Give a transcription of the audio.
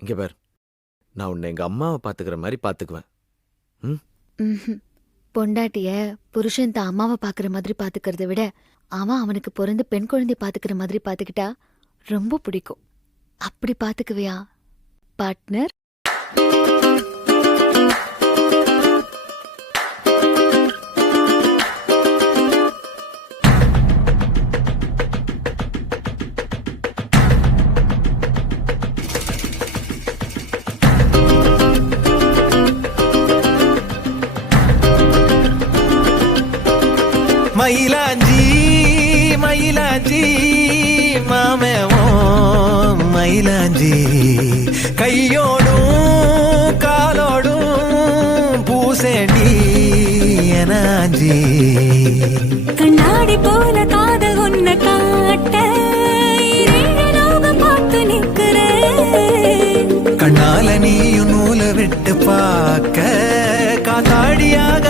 இங்க பார், நான் உன்னை எங்க அம்மாவை பாத்துக்கிற மாதிரி பாத்துக்குவேன். ம்ஹும். பொண்டாட்டிய புருஷன் தான் அம்மாவை பாக்குற மாதிரி பாத்துக்கிறத விட அவன் அவனுக்கு பிறந்து பெண் குழந்தை பாத்துக்கிற மாதிரி பாத்துக்கிட்டா ரொம்ப பிடிக்கும். அப்படி பாத்துக்குவியா பார்ட்னர்? மயிலாஞ்சி மயிலாஞ்சி மாமேவோ மயிலாஞ்சி கையோடும் காலோடும் பூசேண்டி எனாஞ்சி கண்ணாடி போல காதல் உன்னை காட்ட பார்த்து நிற்கிறேன். கண்ணால நீயும் நூலை விட்டு பார்க்க காத்தாடியாக